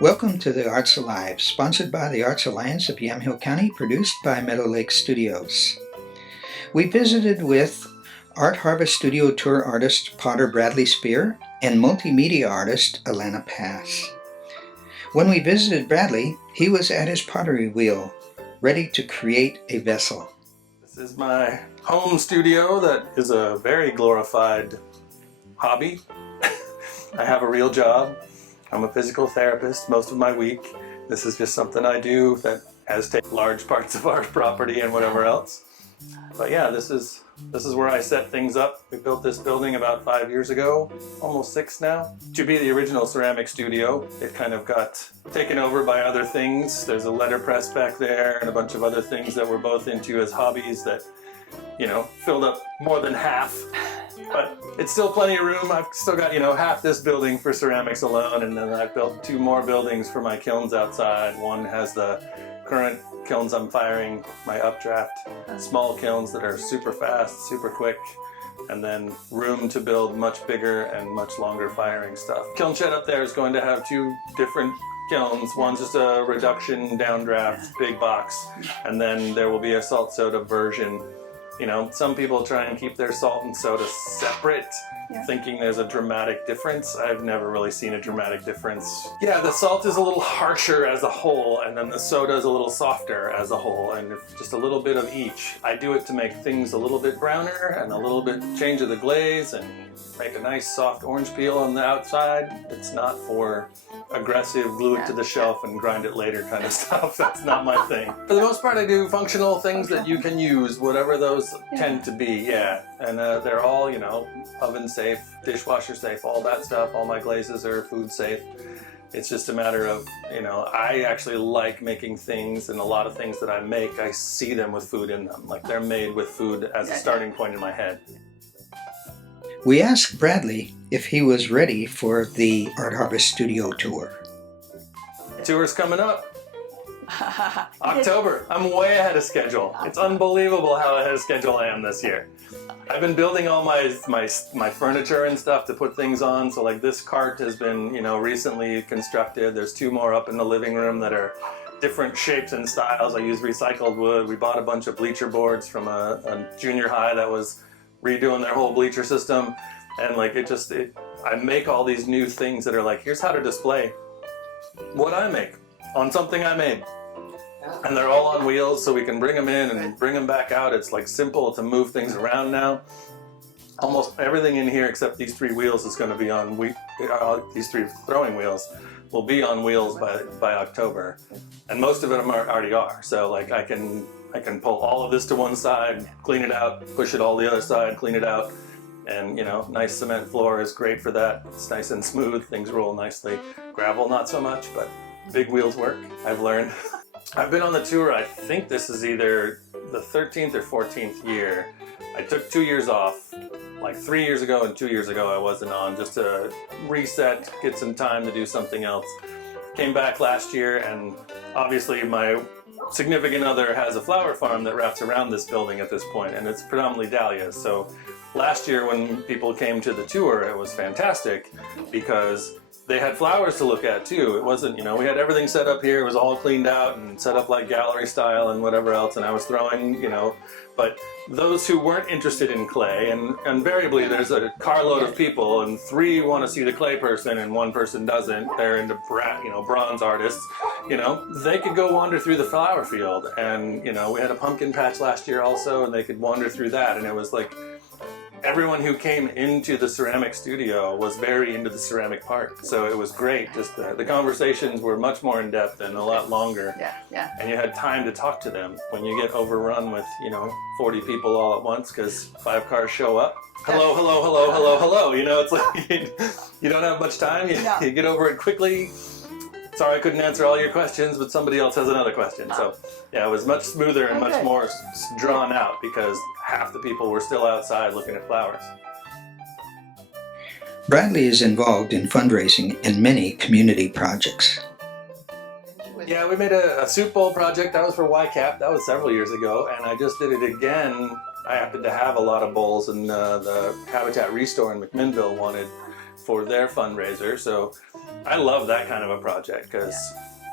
Welcome to the Arts Alive, sponsored by the Arts Alliance of Yamhill County, produced by Meadow Lake Studios. We visited with Art Harvest Studio Tour artist Potter Bradley Speer and multimedia artist Alanna Pass. When we visited Bradley, he was at his pottery wheel, ready to create a vessel. This is my home studio that is a very glorified hobby. I have a real job. I'm a physical therapist most of my week. This is just something I do that has taken large parts of our property and whatever else. But yeah, this is where I set things up. We built this building about 5 years ago, almost 6 now. To be the original ceramic studio, it kind of got taken over by other things. There's a letterpress back there and a bunch of other things that we're both into as hobbies that, filled up more than half. But it's still plenty of room. I've still got, half this building for ceramics alone, and then I've built 2 more buildings for my kilns outside. One has the current kilns I'm firing, my updraft small kilns that are super fast, super quick, and then room to build much bigger and much longer firing stuff. Kiln shed up there is going to have 2 different kilns. One's just a reduction downdraft big box, and then there will be a salt soda version. Some people try and keep their salt and soda separate, thinking there's a dramatic difference. I've never really seen a dramatic difference. Yeah, the salt is a little harsher as a whole, and then the soda is a little softer as a whole, and just a little bit of each. I do it to make things a little bit browner and a little bit change of the glaze and make a nice soft orange peel on the outside. It's not for aggressive, glue it to the shelf and grind it later kind of stuff. That's not my thing. For the most part, I do functional things that you can use, whatever those tend to be, And they're all, oven safe, dishwasher safe, all that stuff. All my glazes are food safe. It's just a matter of, I actually like making things, and a lot of things that I make, I see them with food in them. Like they're made with food as a starting point in my head. We asked Bradley if he was ready for the Art Harvest Studio tour. Tour's coming up. October. I'm way ahead of schedule. It's unbelievable how ahead of schedule I am this year. I've been building all my furniture and stuff to put things on. So like this cart has been, recently constructed. There's 2 more up in the living room that are different shapes and styles. I use recycled wood. We bought a bunch of bleacher boards from a junior high that was redoing their whole bleacher system. And like I make all these new things that are like, here's how to display what I make on something I made. And they're all on wheels, so we can bring them in and bring them back out. It's like simple to move things around now. Almost everything in here except these 3 wheels is going to be on these 3 throwing wheels will be on wheels by October, and most of them already are. So like I can pull all of this to one side, clean it out, push it all the other side, clean it out, and nice cement floor is great for that. It's nice and smooth. Things roll nicely. Gravel not so much, but big wheels work. I've learned. I've been on the tour, I think this is either the 13th or 14th year. I took 2 years off, like 3 years ago and 2 years ago I wasn't on, just to reset, get some time to do something else. Came back last year, and obviously my significant other has a flower farm that wraps around this building at this point, and it's predominantly dahlias. So last year when people came to the tour, it was fantastic because they had flowers to look at too. It wasn't, we had everything set up here. It was all cleaned out and set up like gallery style and whatever else. And I was throwing, but those who weren't interested in clay, and invariably there's a carload of people and 3 want to see the clay person and 1 person doesn't. They're into bronze artists. They could go wander through the flower field, and we had a pumpkin patch last year also, and they could wander through that, and it was like everyone who came into the ceramic studio was very into the ceramic part. So it was great. Just the conversations were much more in depth and a lot longer. And you had time to talk to them. When you get overrun with 40 people all at once because 5 cars show up. Hello, hello, hello, hello, hello. It's like you don't have much time. You get over it quickly. Sorry I couldn't answer all your questions, but somebody else has another question. So yeah, it was much smoother and much more drawn out because half the people were still outside looking at flowers. Bradley is involved in fundraising in many community projects. Yeah, we made a soup bowl project. That was for YCAP. That was several years ago, and I just did it again. I happened to have a lot of bowls, and the Habitat Restore in McMinnville wanted for their fundraiser, so I love that kind of a project because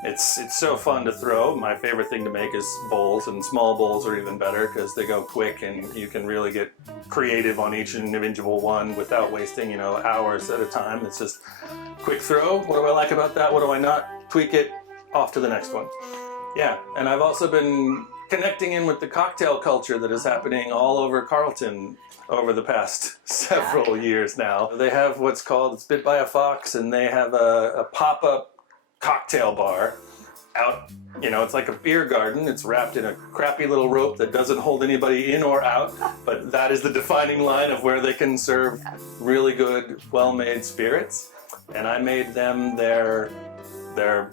it's so fun to throw. My favorite thing to make is bowls, and small bowls are even better because they go quick and you can really get creative on each individual one without wasting, you know, hours at a time. It's just quick throw. What do I like about that? What do I not? Tweak it, off to the next one. Yeah, and I've also been connecting in with the cocktail culture that is happening all over Carleton over the past several years now. They have what's called, it's Bit by a Fox, and they have a pop-up cocktail bar out, you know, it's like a beer garden. It's wrapped in a crappy little rope that doesn't hold anybody in or out, but that is the defining line of where they can serve really good, well-made spirits. And I made them their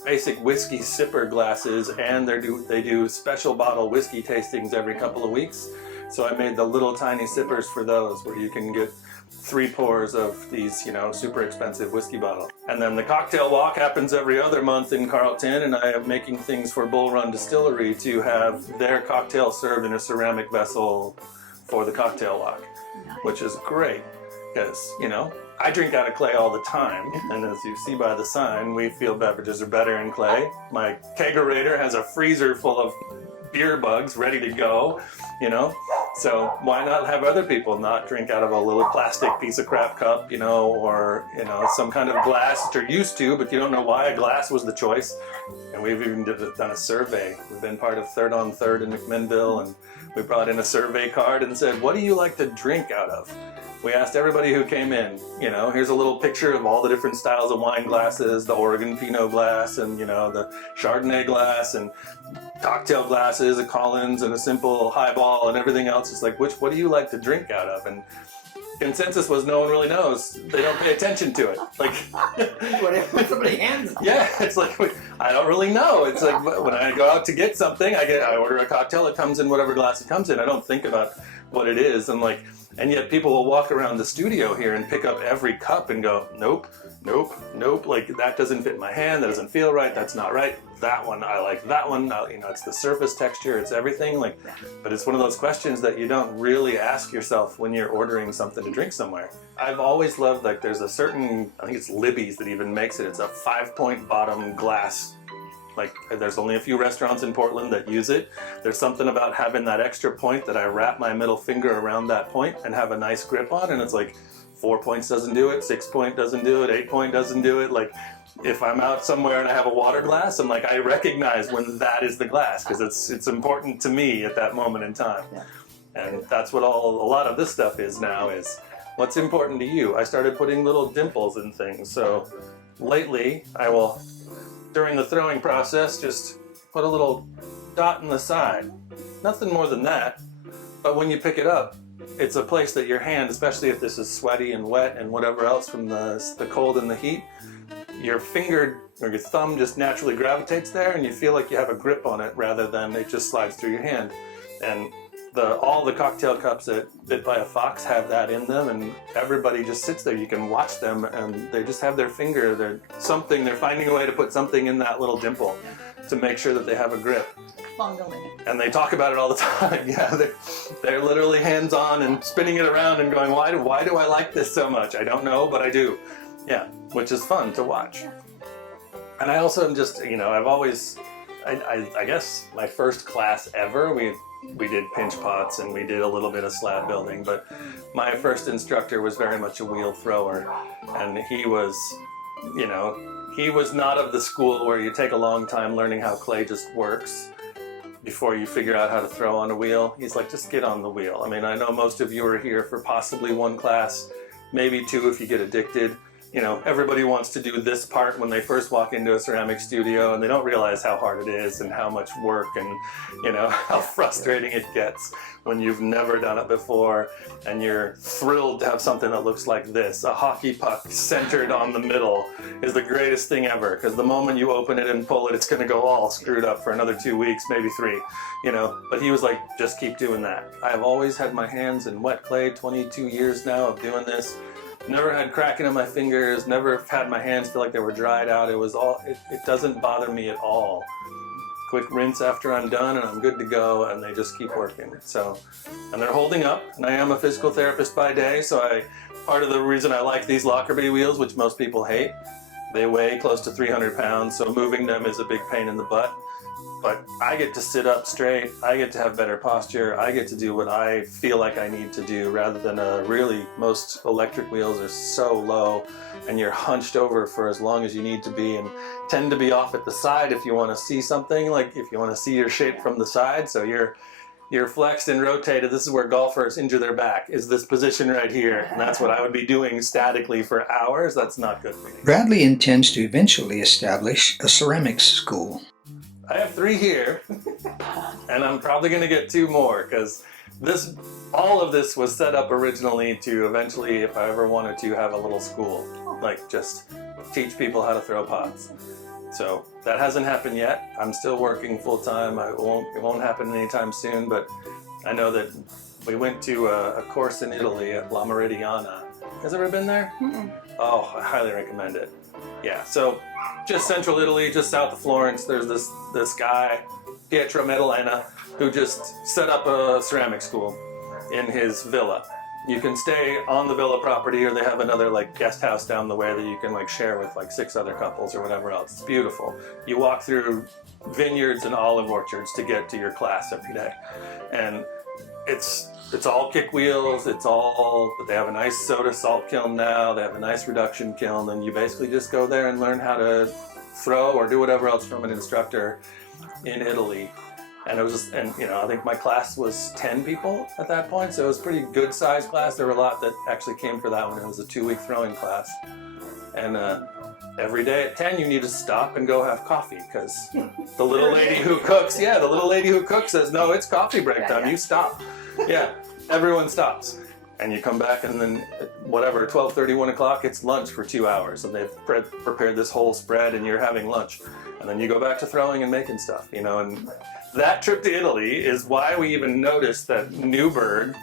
basic whiskey sipper glasses, and they do special bottle whiskey tastings every couple of weeks. So I made the little tiny sippers for those, where you can get 3 pours of these, you know, super expensive whiskey bottle. And then the cocktail walk happens every other month in Carleton, and I am making things for Bull Run Distillery to have their cocktail served in a ceramic vessel for the cocktail walk, which is great because, you know, I drink out of clay all the time, and as you see by the sign, we feel beverages are better in clay. My kegerator has a freezer full of beer bugs ready to go, you know, so why not have other people not drink out of a little plastic piece of crap cup, you know, or, you know, some kind of glass that you're used to, but you don't know why a glass was the choice. And we've even done a survey. We've been part of Third on Third in McMinnville, and we brought in a survey card and said, what do you like to drink out of? We asked everybody who came in, you know, here's a little picture of all the different styles of wine glasses, the Oregon Pinot glass, and, you know, the Chardonnay glass, and cocktail glasses, a Collins, and a simple highball, and everything else. It's like, what do you like to drink out of? And consensus was no one really knows. They don't pay attention to it. Like, When somebody hands them. yeah, it's like, I don't really know. It's like when I go out to get something, I order a cocktail, it comes in whatever glass it comes in. I don't think about what it is. And yet people will walk around the studio here and pick up every cup and go, nope, nope, nope. Like, that doesn't fit my hand. That doesn't feel right. That's not right. That one, I like that one. You know, it's the surface texture. It's everything. Like, but it's one of those questions that you don't really ask yourself when you're ordering something to drink somewhere. I've always loved, like, there's a certain, I think it's Libby's that even makes it. It's a 5-point bottom glass. Like, there's only a few restaurants in Portland that use it. There's something about having that extra point that I wrap my middle finger around that point and have a nice grip on, and it's like 4 points doesn't do it, 6 point doesn't do it, 8 point doesn't do it. Like, if I'm out somewhere and I have a water glass, I'm like, I recognize when that is the glass because it's important to me at that moment in time. Yeah. And that's what a lot of this stuff is now, is what's important to you. I started putting little dimples in things. So lately I will, during the throwing process, just put a little dot in the side. Nothing more than that. But when you pick it up, it's a place that your hand, especially if this is sweaty and wet and whatever else from the cold and the heat, your finger or your thumb just naturally gravitates there, and you feel like you have a grip on it rather than it just slides through your hand. And all the cocktail cups at Bit by a Fox have that in them, and everybody just sits there. You can watch them, and they just have their finger. They're finding a way to put something in that little dimple to make sure that they have a grip. And they talk about it all the time. Yeah, they're literally hands-on and spinning it around and going, why do I like this so much? I don't know, but I do. Yeah, which is fun to watch. And I also am just, you know, I've always, I guess my first class ever, we did pinch pots and we did a little bit of slab building, but my first instructor was very much a wheel thrower, and he was, you know, he was not of the school where you take a long time learning how clay just works before you figure out how to throw on a wheel. He's like, just get on the wheel. I mean, I know most of you are here for possibly 1 class, maybe 2 if you get addicted. You know, everybody wants to do this part when they first walk into a ceramic studio, and they don't realize how hard it is and how much work and, you know, how frustrating it gets when you've never done it before and you're thrilled to have something that looks like this. A hockey puck centered on the middle is the greatest thing ever, because the moment you open it and pull it, it's going to go all screwed up for another 2 weeks, maybe 3, you know. But he was like, just keep doing that. I've always had my hands in wet clay, 22 years now of doing this. Never had cracking in my fingers, never had my hands feel like they were dried out. It doesn't bother me at all. Quick rinse after I'm done and I'm good to go, and they just keep working. So, and they're holding up, and I am a physical therapist by day, so part of the reason I like these Lockerbie wheels, which most people hate, They weigh close to 300 pounds, so moving them is a big pain in the butt. But I get to sit up straight, I get to have better posture, I get to do what I feel like I need to do, rather than really, most electric wheels are so low and you're hunched over for as long as you need to be, and tend to be off at the side if you want to see something, like if you want to see your shape from the side. So you're flexed and rotated. This is where golfers injure their back, is this position right here. And that's what I would be doing statically for hours. That's not good for me. Bradley intends to eventually establish a ceramics school. I have 3 here, and I'm probably going to get 2 more, because all of this was set up originally to eventually, if I ever wanted to, have a little school, like just teach people how to throw pots. So that hasn't happened yet. I'm still working full time. It won't happen anytime soon, but I know that we went to a course in Italy at La Meridiana. Has ever been there? Mm-mm. Oh, I highly recommend it. Yeah, so just central Italy, just south of Florence, there's this guy, Pietro Medalena, who just set up a ceramic school in his villa. You can stay on the villa property, or they have another like guest house down the way that you can like share with like 6 other couples or whatever else. It's beautiful. You walk through vineyards and olive orchards to get to your class every day. And it's all kick wheels, but they have a nice soda salt kiln now, they have a nice reduction kiln, and you basically just go there and learn how to throw or do whatever else from an instructor in Italy. And it was just, and you know, I think my class was 10 people at that point, so it was a pretty good sized class. There were a lot that actually came for that one. It was a 2-week throwing class. And every day at 10 you need to stop and go have coffee, because the little lady who cooks, says, no, it's coffee break time, you stop. Yeah, everyone stops. And you come back, and then whatever, 12:30, 1 o'clock, it's lunch for 2 hours, and they've prepared this whole spread, and you're having lunch. And then you go back to throwing and making stuff, you know. And that trip to Italy is why we even noticed that Newburgh,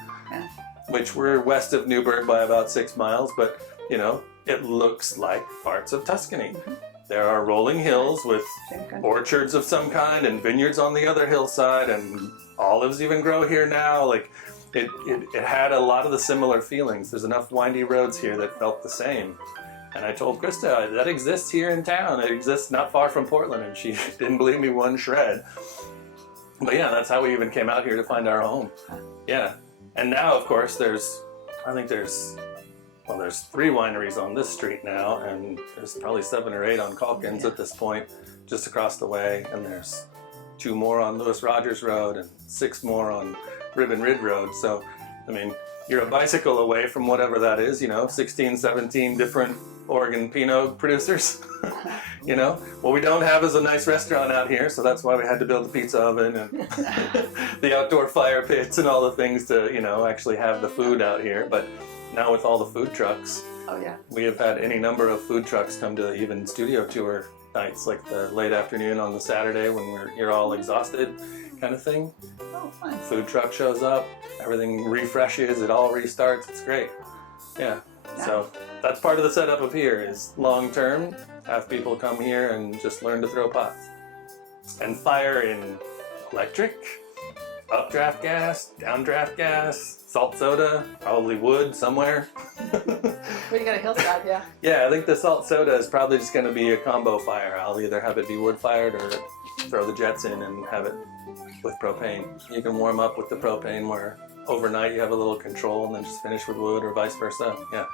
which we're west of Newburgh by about 6 miles, but you know, it looks like parts of Tuscany. There are rolling hills with orchards of some kind and vineyards on the other hillside, and olives even grow here now. Like it had a lot of the similar feelings. There's enough windy roads here that felt the same. And I told Krista, that exists here in town. It exists not far from Portland, and she didn't believe me one shred. But yeah, that's how we even came out here to find our home. Yeah. And now, of course, there's 3 wineries on this street now, and there's probably 7 or 8 on Calkins at this point, just across the way. And there's 2 more on Lewis Rogers Road and 6 more on Ribbon Ridge Road. So, I mean, you're a bicycle away from whatever that is, you know, 16, 17 different Oregon Pinot producers. You know, what we don't have is a nice restaurant out here, so that's why we had to build the pizza oven and the outdoor fire pits and all the things to, you know, actually have the food out here. But now with all the food trucks, we have had any number of food trucks come to even studio tour nights, like the late afternoon on the Saturday when you're all exhausted kind of thing. Oh, fun. Food truck shows up, everything refreshes, it all restarts, it's great. Yeah. So that's part of the setup of here, is long term, have people come here and just learn to throw pots. And fire in electric, updraft gas, downdraft gas, salt soda, probably wood somewhere. We got a hillside, yeah. Yeah, I think the salt soda is probably just going to be a combo fire. I'll either have it be wood fired or throw the jets in and have it with propane. You can warm up with the propane where overnight you have a little control and then just finish with wood, or vice versa. Yeah,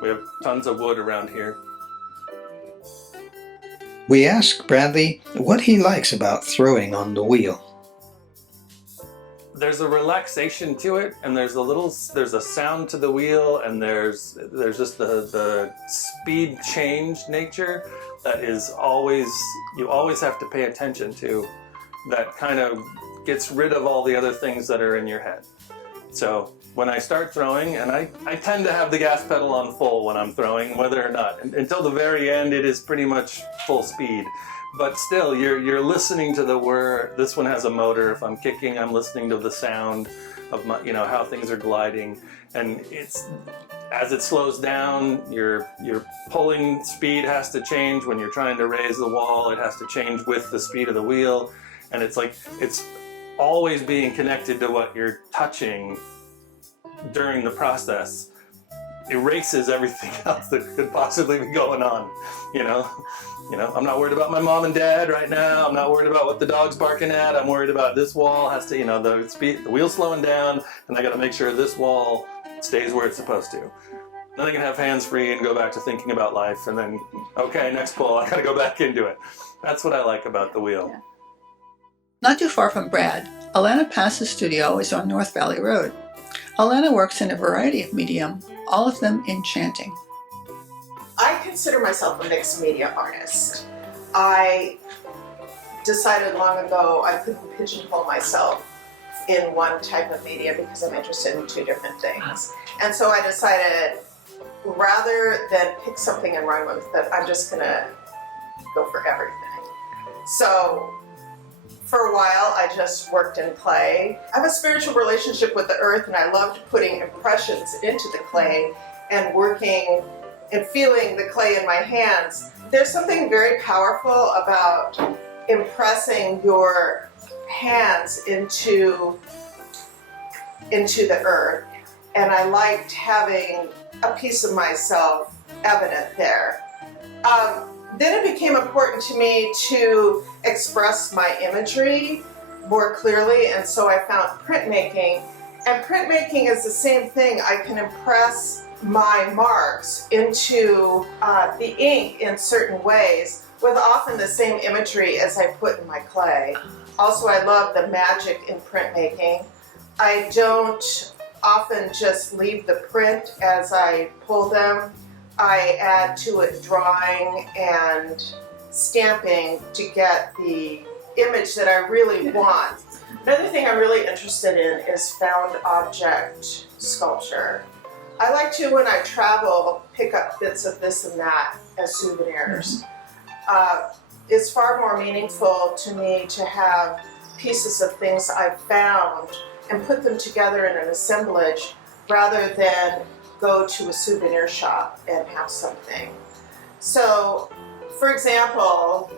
we have tons of wood around here. We asked Bradley what he likes about throwing on the wheel. There's a relaxation to it, and there's a sound to the wheel, and there's just the speed change nature that is you always have to pay attention to, that kind of gets rid of all the other things that are in your head. So when I start throwing, and I tend to have the gas pedal on full when I'm throwing, whether or not, until the very end it is pretty much full speed. But still, you're listening to the word. This one has a motor. If I'm kicking, I'm listening to the sound of my, you know, how things are gliding. And it's, as it slows down, your pulling speed has to change. When you're trying to raise the wall, it has to change with the speed of the wheel. And it's like, it's always being connected to what you're touching during the process. erases everything else that could possibly be going on. You know, I'm not worried about my mom and dad right now. I'm not worried about what the dog's barking at. I'm worried about this wall has to, the wheel's slowing down, and I got to make sure this wall stays where it's supposed to. Then I can have hands free and go back to thinking about life, and then, okay, next pull, I got to go back into it. That's what I like about the wheel. Yeah. Not too far from Brad, Alanna Pass's studio is on North Valley Road. Alanna works in a variety of medium, all of them enchanting. I consider myself a mixed media artist. I decided long ago I couldn't pigeonhole myself in one type of media because I'm interested in two different things. And so I decided, rather than pick something and run with it, I'm just gonna go for everything. So for a while I just worked in clay. I have a spiritual relationship with the earth, and I loved putting impressions into the clay and working and feeling the clay in my hands. There's something very powerful about impressing your hands into the earth, and I liked having a piece of myself evident there. Then it became important to me to express my imagery more clearly, and so I found printmaking. And printmaking is the same thing. I can impress my marks into the ink in certain ways with often the same imagery as I put in my clay. Also, I love the magic in printmaking. I don't often just leave the print as I pull them. I add to it drawing and stamping to get the image that I really want. Another thing I'm really interested in is found object sculpture. I like to, when I travel, pick up bits of this and that as souvenirs. It's far more meaningful to me to have pieces of things I've found and put them together in an assemblage rather than go to a souvenir shop and have something. So, for example,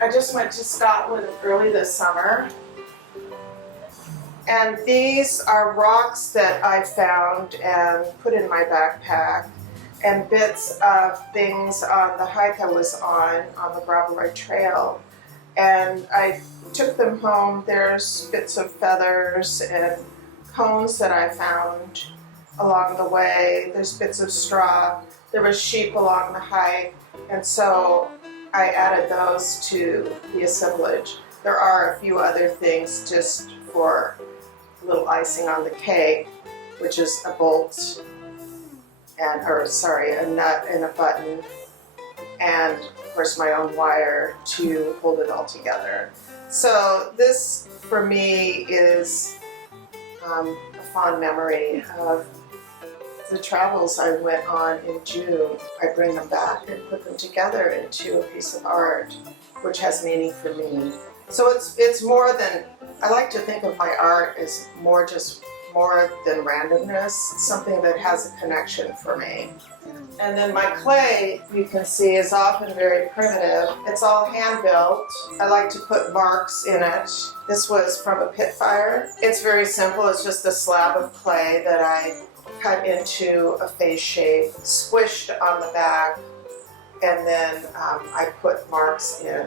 I just went to Scotland early this summer, and these are rocks that I found and put in my backpack, and bits of things on the hike I was on the Gravel Road Trail. And I took them home. There's bits of feathers and cones that I found along the way. There's bits of straw. There was sheep along the hike, and so I added those to the assemblage. There are a few other things just for a little icing on the cake, which is a bolt and, a nut and a button, and of course my own wire to hold it all together. So this for me is a fond memory of the travels I went on in June. I bring them back and put them together into a piece of art which has meaning for me. So it's more than, I like to think of my art as more than randomness, something that has a connection for me. And then my clay, you can see, is often very primitive. It's all hand built. I like to put marks in it. This was from a pit fire. It's very simple. It's just a slab of clay that I cut into a face shape, squished on the back, and then I put marks in,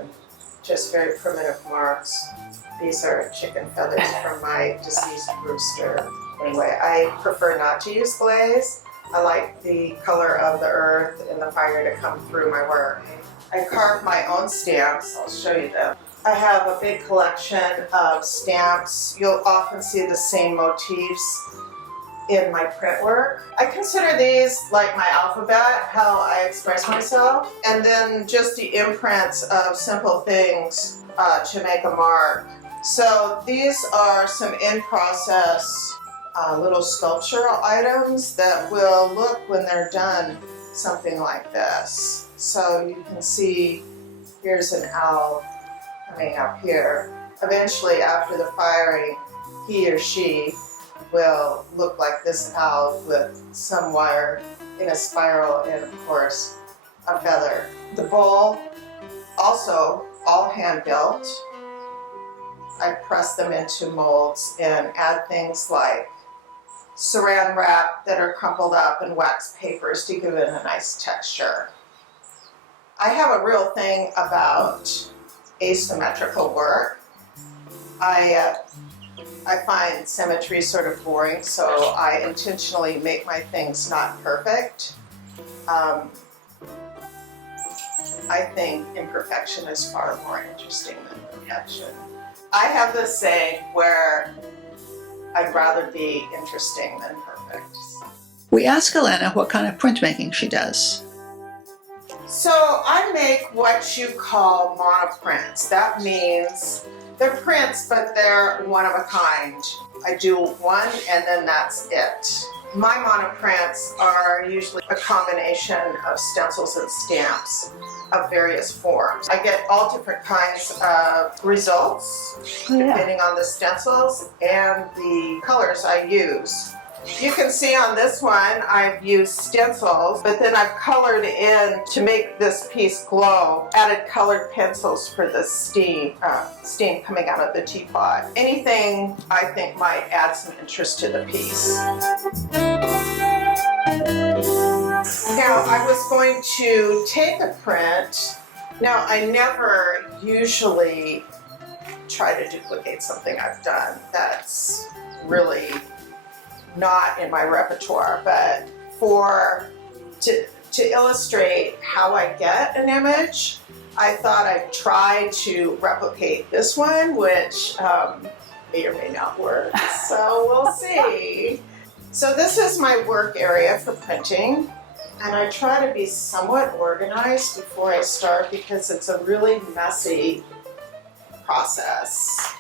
just very primitive marks. These are chicken feathers from my deceased rooster. Anyway, I prefer not to use glaze. I like the color of the earth and the fire to come through my work. I carve my own stamps. I'll show you them. I have a big collection of stamps. You'll often see the same motifs in my print work. I consider these like my alphabet, how I express myself, and then just the imprints of simple things to make a mark. So these are some in-process little sculptural items that will look, when they're done, something like this. So you can see here's an owl coming up here. Eventually, after the firing, he or she will look like this owl with some wire in a spiral and, of course, a feather. The bowl, also all hand-built. I press them into molds and add things like saran wrap that are crumpled up and wax papers to give it a nice texture. I have a real thing about asymmetrical work. I find symmetry sort of boring, so I intentionally make my things not perfect. I think imperfection is far more interesting than perfection. I have this saying where I'd rather be interesting than perfect. We ask Alanna what kind of printmaking she does. So I make what you call monoprints. That means they're prints, but they're one of a kind. I do one and then that's it. My monoprints are usually a combination of stencils and stamps of various forms. I get all different kinds of results depending on the stencils and the colors I use. You can see on this one I've used stencils, but then I've colored in to make this piece glow, added colored pencils for the steam coming out of the teapot. Anything I think might add some interest to the piece. Now I was going to take a print. Now I never usually try to duplicate something I've done. That's really not in my repertoire, but to illustrate how I get an image, I thought I'd try to replicate this one, which may or may not work, so we'll see. So this is my work area for printing, and I try to be somewhat organized before I start because it's a really messy process.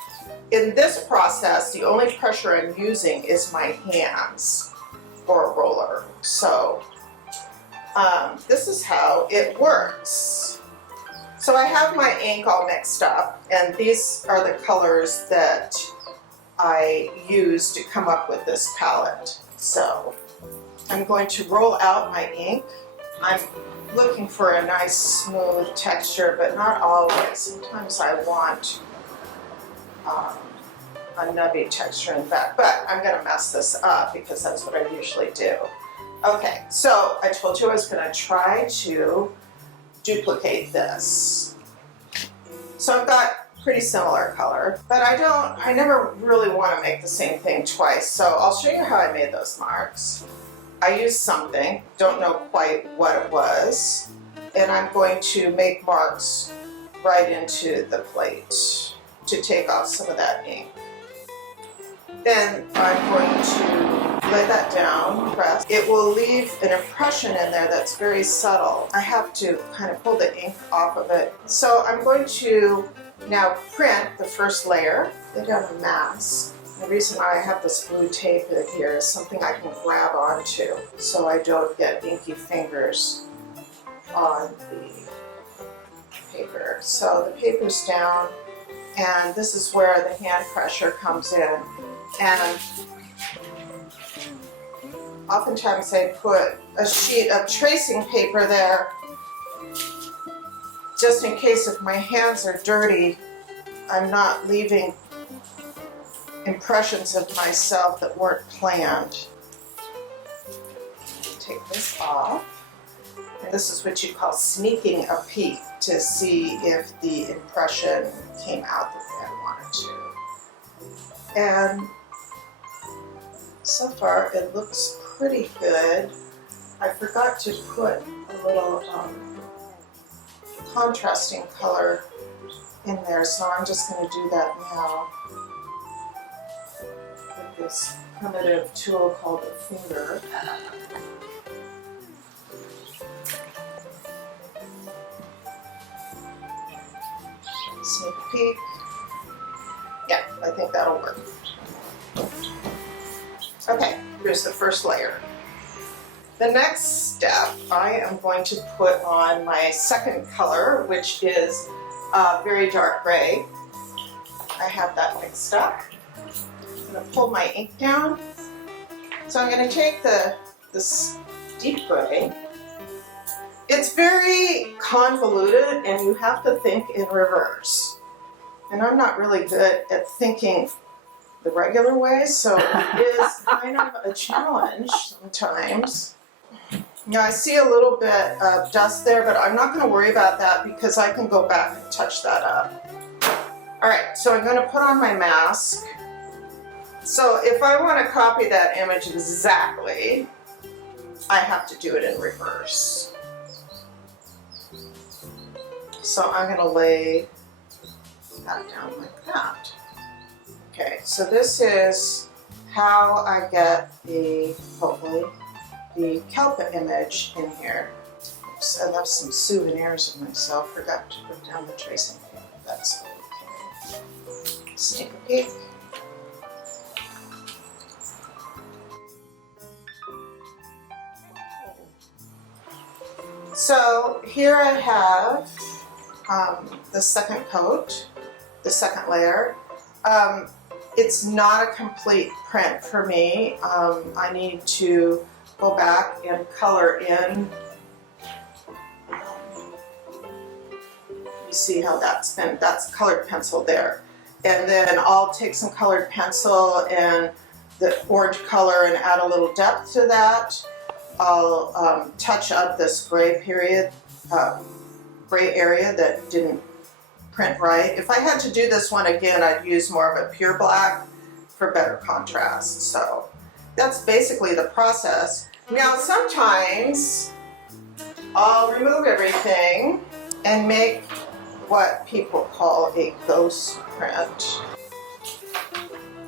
In this process, the only pressure I'm using is my hands or a roller. So this is how it works. So I have my ink all mixed up, and these are the colors that I use to come up with this palette. So I'm going to roll out my ink. I'm looking for a nice smooth texture, but not always. Sometimes I want a nubby texture in fact, but I'm going to mess this up because that's what I usually do. Okay, so I told you I was going to try to duplicate this. So I've got pretty similar color, but I never really want to make the same thing twice, so I'll show you how I made those marks. I used something, don't know quite what it was, and I'm going to make marks right into the plate to take off some of that ink. Then I'm going to lay that down, press. It will leave an impression in there that's very subtle. I have to kind of pull the ink off of it. So I'm going to now print the first layer, lay down a mask. The reason I have this blue tape in here is something I can grab onto so I don't get inky fingers on the paper. So the paper's down, and this is where the hand pressure comes in. And oftentimes I put a sheet of tracing paper there just in case if my hands are dirty, I'm not leaving impressions of myself that weren't planned. Take this off. And this is what you call sneaking a peek to see if the impression came out the way I wanted to. And so far it looks pretty good. I forgot to put a little contrasting color in there, so I'm just going to do that now with this primitive tool called a finger. Sneak peek. Yeah, I think that'll work. Okay, here's the first layer. The next step, I am going to put on my second color, which is very dark gray. I have that mixed up. I'm going to pull my ink down. So I'm going to take this deep gray. It's very convoluted and you have to think in reverse. And I'm not really good at thinking the regular way, so it is kind of a challenge sometimes. Yeah, I see a little bit of dust there, but I'm not going to worry about that because I can go back and touch that up. Alright, so I'm going to put on my mask. So if I want to copy that image exactly, I have to do it in reverse. So I'm going to lay that down like that. Okay, so this is how I get the, hopefully, the kelp image in here. Oops, I left some souvenirs of myself. Forgot to put down the tracing paper. That's okay. Let's take a peek. So here I have the second coat, the second layer. It's not a complete print for me. I need to go back and color in. You see how that's colored pencil there. And then I'll take some colored pencil and the orange color and add a little depth to that. I'll touch up this gray area that didn't print right. If I had to do this one again, I'd use more of a pure black for better contrast. So that's basically the process. Now sometimes I'll remove everything and make what people call a ghost print.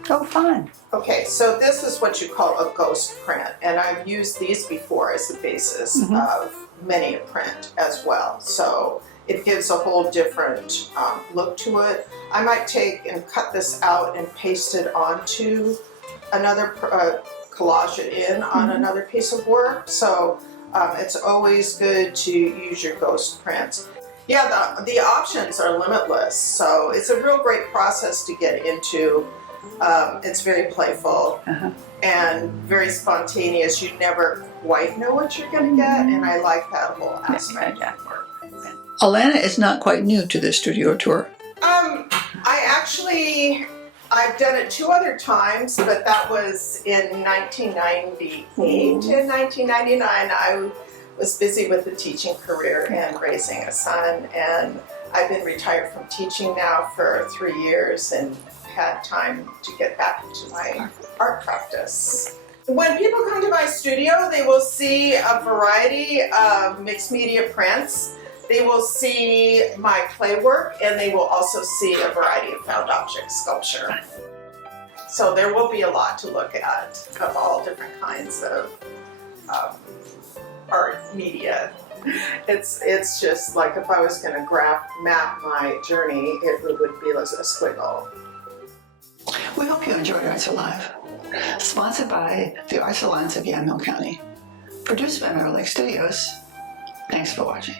Oh, fun. Okay, so this is what you call a ghost print, and I've used these before as the basis of many a print as well. So it gives a whole different look to it. I might take and cut this out and paste it onto another, collage it in on another piece of work. So it's always good to use your ghost prints. Yeah, the options are limitless, so it's a real great process to get into. It's very playful and very spontaneous. You never quite know what you're going to get, and I like that whole aspect of work. Alanna is not quite new to the studio tour. I've done it 2 other times, but that was in 1998 and 1999. I was busy with the teaching career and raising a son, and I've been retired from teaching now for 3 years and had time to get back into my art practice. When people come to my studio, they will see a variety of mixed media prints. They will see my clay work, and they will also see a variety of found object sculpture. So there will be a lot to look at of all different kinds of art media. It's just like if I was going to map my journey, it would be like a squiggle. We hope you enjoyed Arts Alive. Sponsored by the Arts Alliance of Yamhill County. Produced by Meadow Lake Studios. Thanks for watching.